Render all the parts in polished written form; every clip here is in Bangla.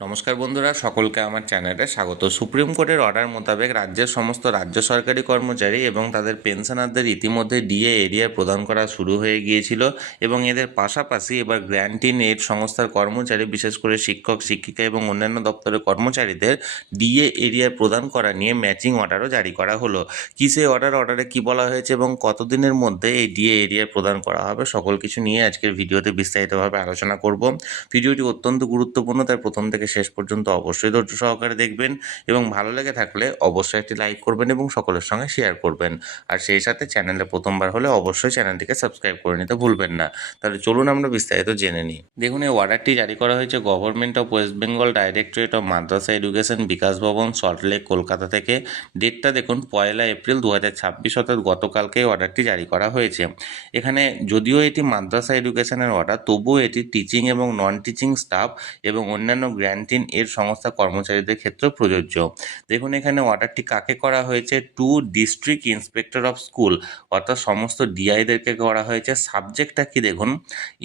নমস্কার বন্ধুরা, সকলকে আমার চ্যানেলে স্বাগত। সুপ্রিম কোর্টের অর্ডার মোতাবেক রাজ্যের সমস্ত রাজ্য সরকারি কর্মচারী এবং তাদের পেনশনারদের ইতিমধ্যে ডিএ এরিয়ার প্রদান করা শুরু হয়ে গিয়েছিল এবং এদের পাশাপাশি এবার গ্র্যান্ট ইন এইড সংস্থার কর্মচারী, বিশেষ করে শিক্ষক, শিক্ষিকা এবং অন্যান্য দপ্তরের কর্মচারীদের ডিএ এরিয়ার প্রদান করা নিয়ে ম্যাচিং অর্ডারও জারি করা হলো। কি সেই অর্ডারে কি বলা হয়েছে এবং কতদিনের মধ্যে এই ডিএ এরিয়ার প্রদান করা হবে, সকল কিছু নিয়ে আজকের ভিডিওতে বিস্তারিতভাবে আলোচনা করব। ভিডিওটি অত্যন্ত গুরুত্বপূর্ণ, তাই প্রথম থেকে শেষ পর্যন্ত অবশ্যই ধৈর্য সহকারে দেখবেন এবং ভালো লেগে থাকলে অবশ্যই একটি লাইক করবেন এবং সকলের সঙ্গে শেয়ার করবেন। আর সেই সাথে চ্যানেলে প্রথমবার হলে অবশ্যই চ্যানেলটিকে সাবস্ক্রাইব করে নিতে ভুলবেন না। তাহলে চলুন আমরা বিস্তারিত জেনে নিই। দেখুন, এই অর্ডারটি জারি করা হয়েছে Government of West Bengal Directorate of Madrasah Education, Bikash Bhavan, Salt Lake, Kolkata থেকে। ডেটটা দেখুন 1 এপ্রিল 2026, অর্থাৎ গতকালকে এই অর্ডারটি জারি করা হয়েছে। এখানে যদিও এটি মাদ্রাসা এডুকেশনের অর্ডার, তবুও এটি টিচিং এবং নন টিচিং স্টাফ এবং অন্যান্য গ্র্যান্টিন এর সংস্থা কর্মচারীদের ক্ষেত্রেও প্রযোজ্য। দেখুন, এখানে অর্ডারটি কাকে করা হয়েছে, to district inspector of school, অর্থাৎ সমস্ত ডিআইদেরকে করা হয়েছে। সাবজেক্টটা কি দেখুন,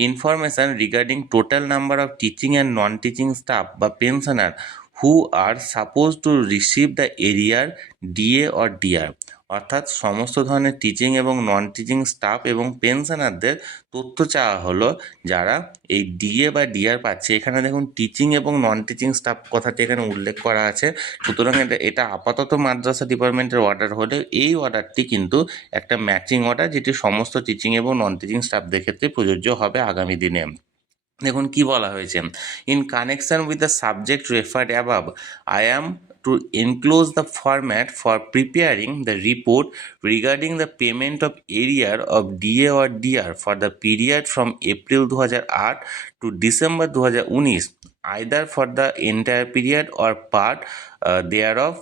information regarding total number of teaching and non teaching staff বা pensioner who are suppose to receive the arrear DA or DR, অর্থাৎ সমস্ত ধরনের টিচিং এবং নন টিচিং স্টাফ এবং পেনশনারদের তথ্য চাওয়া হলো যারা এই ডিএ বা ডিআর পাচ্ছে। এখানে দেখুন টিচিং এবং নন টিচিং স্টাফ কথাটি এখানে উল্লেখ করা আছে। সুতরাং এটা আপাতত মাদ্রাসা ডিপার্টমেন্টের অর্ডার হলে এই অর্ডারটি কিন্তু একটা ম্যাচিং অর্ডার, যেটি সমস্ত টিচিং এবং নন টিচিং স্টাফদের ক্ষেত্রে প্রযোজ্য হবে আগামী দিনে। দেখুন কি বলা হয়েছে, in connection with the subject referred above, I am to enclose the format for preparing the report regarding the payment of arrear of DA or DR for the period from April 2008 to December 2019, either for the entire period or part thereof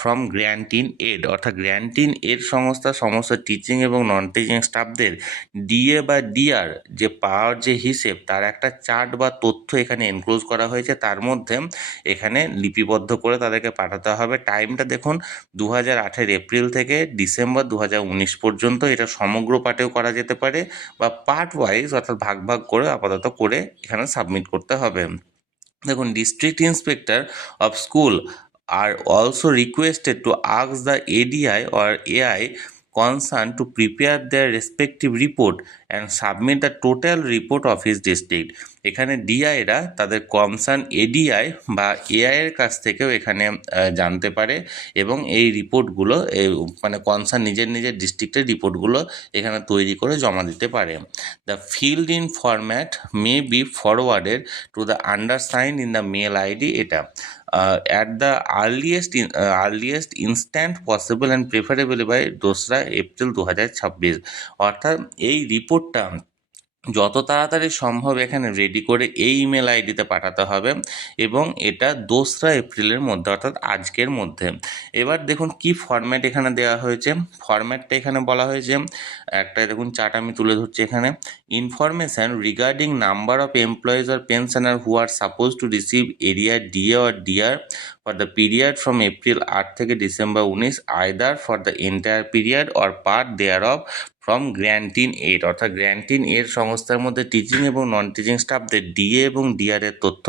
from grant in aid, অর্থাৎ গ্র্যান্ট ইন এড সংস্থা সমস্ত টিচিং এবং নন টিচিং স্টাফদের ডিএ বা ডিআর যে পাওয়ার যে হিসেব, তার একটা চার্ট বা তথ্য এখানে এনক্লোজ করা হয়েছে। তার মধ্যে এখানে লিপিবদ্ধ করে তাদেরকে পাঠাতে হবে। টাইমটা দেখুন 2008 এপ্রিল থেকে ডিসেম্বর 2019 পর্যন্ত। এটা সমগ্র পাঠেও করা যেতে পারে বা পার্ট ওয়াইজ, অর্থাৎ ভাগ ভাগ করে আপাতত করে এখানে সাবমিট করতে হবে। দেখুন, district inspector of school are also requested to ask the ADI or AI concerned to prepare their respective report and submit the total report of his district. এখানে ডিআইরা তাদের কনসার্ন এডিআই বা এআই এর কাছ থেকেও এখানে জানতে পারে এবং এই রিপোর্টগুলো মানে কনসার্ন নিজের ডিস্ট্রিক্টের রিপোর্টগুলো এখানে তৈরি করে জমা দিতে পারে। The field in format may be forwarded to the undersigned in the mail ID, এটা at the earliest instant possible and preferably by 2 April 2026, অর্থাৎ এই রিপোর্টটা যত তাড়াতাড়ি সম্ভব এখানে রেডি করে এই ইমেল আইডিতে পাঠাতে হবে এবং এটা 2 এপ্রিলের মধ্যে, অর্থাৎ আজকের মধ্যে। এবার দেখুন কি ফরম্যাট এখানে দেওয়া হয়েছে। ফরম্যাটটা এখানে বলা হয়েছে, একটা দেখুন চার্ট আমি তুলে ধরছি এখানে। Information regarding number of employees or pensioner who are suppose to receive arrear DA or DR for the period from April 8 থেকে December 19, either for the entire period or part thereof from grant in aid, অর্থাৎ গ্র্যান্ট ইন এড সংস্থার মধ্যে টিচিং এবং নন টিচিং স্টাফদের ডিএ এবং ডিআর এর তথ্য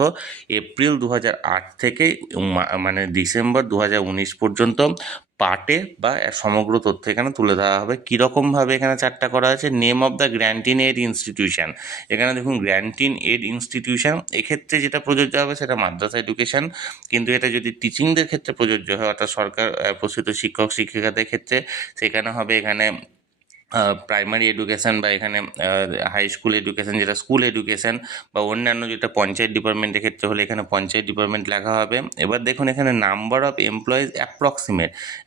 এপ্রিল 2008 থেকে মানে ডিসেম্বর 2019 পর্যন্ত পার্টে বা সমগ্র তথ্য এখানে তুলে দেওয়া হবে। কীরকমভাবে এখানে চারটা করা আছে, name of the grant in add institution. এখানে দেখুন গ্র্যান্ট ইন এড ইনস্টিটিউশন, এক্ষেত্রে যেটা প্রযোজ্য হবে সেটা মাদ্রাসা এডুকেশন, কিন্তু এটা যদি টিচিংদের ক্ষেত্রে প্রযোজ্য হয়, অর্থাৎ সরকার প্রসূত শিক্ষক শিক্ষিকাদের ক্ষেত্রে, সেখানে হবে এখানে প্রাইমারি এডুকেশন বা এখানে হাই স্কুল এডুকেশন, যেটা স্কুল এডুকেশন, বা অন্যান্য যেটা পঞ্চায়েত ডিপার্টমেন্টের ক্ষেত্রে হলে এখানে পঞ্চায়েত ডিপার্টমেন্ট লেখা হবে। এবার দেখুন এখানে নাম্বার অফ এমপ্লয়িজ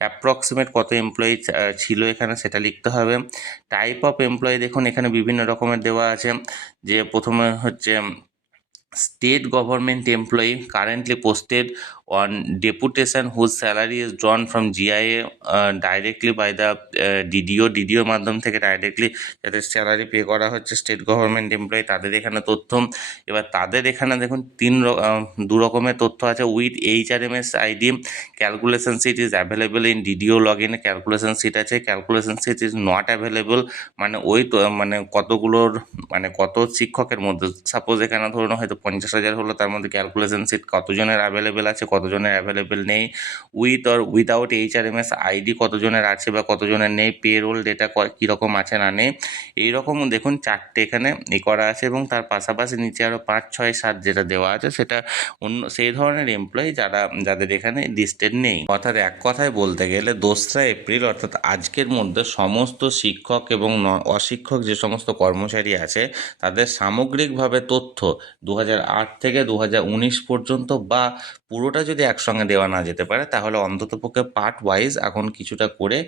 অ্যাপ্রক্সিমেট কত এমপ্লয়ি ছিল এখানে সেটা লিখতে হবে। টাইপ অফ এমপ্লয়ি দেখুন এখানে বিভিন্ন রকমের দেওয়া আছে, যে প্রথমে হচ্ছে state government employee currently posted on deputation whose salary is drawn from GIA directly by the ডিডিওর মাধ্যম থেকে ডাইরেক্টলি যাদের স্যালারি পে করা হচ্ছে স্টেট গভর্নমেন্ট এমপ্লয়ি, তাদের এখানে তথ্য। এবার তাদের এখানে দেখুন দু রকমের তথ্য আছে। With HRMS ID calculation sheet is available in DDO log ইনে ক্যালকুলেশন সিট আছে। Calculation sheet is not available মানে মানে কতগুলোর মানে কত শিক্ষকের মধ্যে, সাপোজ এখানে ধরুন হয়তো 50,000 হলো, তার মধ্যে ক্যালকুলেশন সিট কতজনের অ্যাভেলেবেল আছে কতজনের অ্যাভেলেবেল নেই। With or without HRMS ID কতজনের আছে বা কতজনের নেই। পে রোল ডেটা কীরকম আছে না নেই, এইরকম দেখুন 4টে এখানে করা আছে। এবং তার পাশাপাশি নিচে আরও 5, 6, 7 যেটা দেওয়া আছে সেটা অন্য সেই ধরনের এমপ্লয়ি যাদের এখানে লিস্টেড নেই। অর্থাৎ এক কথায় বলতে গেলে 2রা এপ্রিল অর্থাৎ আজকের মধ্যে সমস্ত শিক্ষক এবং অশিক্ষক যে সমস্ত কর্মচারী আছে তাদের সামগ্রিকভাবে তথ্য 2008 থেকে 2019 পর্যন্ত বা পুরোটা যদি একসঙ্গে দেওয়া না যেতে পারে তাহলে অন্ততপক্ষে পার্ট ওয়াইজ এখন কিছুটা করে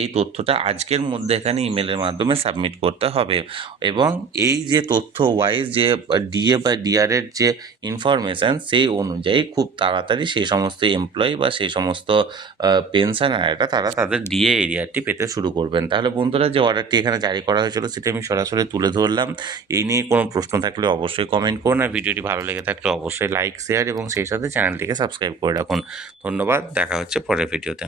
এই তথ্যটা আজকের মধ্যে এখানে ইমেলের মাধ্যমে সাবমিট করতে হবে। এবং এই যে তথ্য ওয়াইজ যে ডিএ বা ডিআরের যে ইনফরমেশান সেই অনুযায়ী খুব তাড়াতাড়ি সেই সমস্ত এমপ্লয়ি বা সেই সমস্ত পেনশনাররা তারা তাদের ডিএ এরিয়ারটি পেতে শুরু করবেন। তাহলে বন্ধুরা যে অর্ডারটি এখানে জারি করা হয়েছিল সেটি আমি সরাসরি তুলে ধরলাম। এই নিয়ে কোনো প্রশ্ন থাকলে অবশ্যই কমেন্ট করুন, আর ভিডিওটি ভালো লেগে থাকলে অবশ্যই লাইক, শেয়ার এবং সেই সাথে চ্যানেলটিকে সাবস্ক্রাইব করে রাখুন। ধন্যবাদ, দেখা হচ্ছে পরের ভিডিওতে।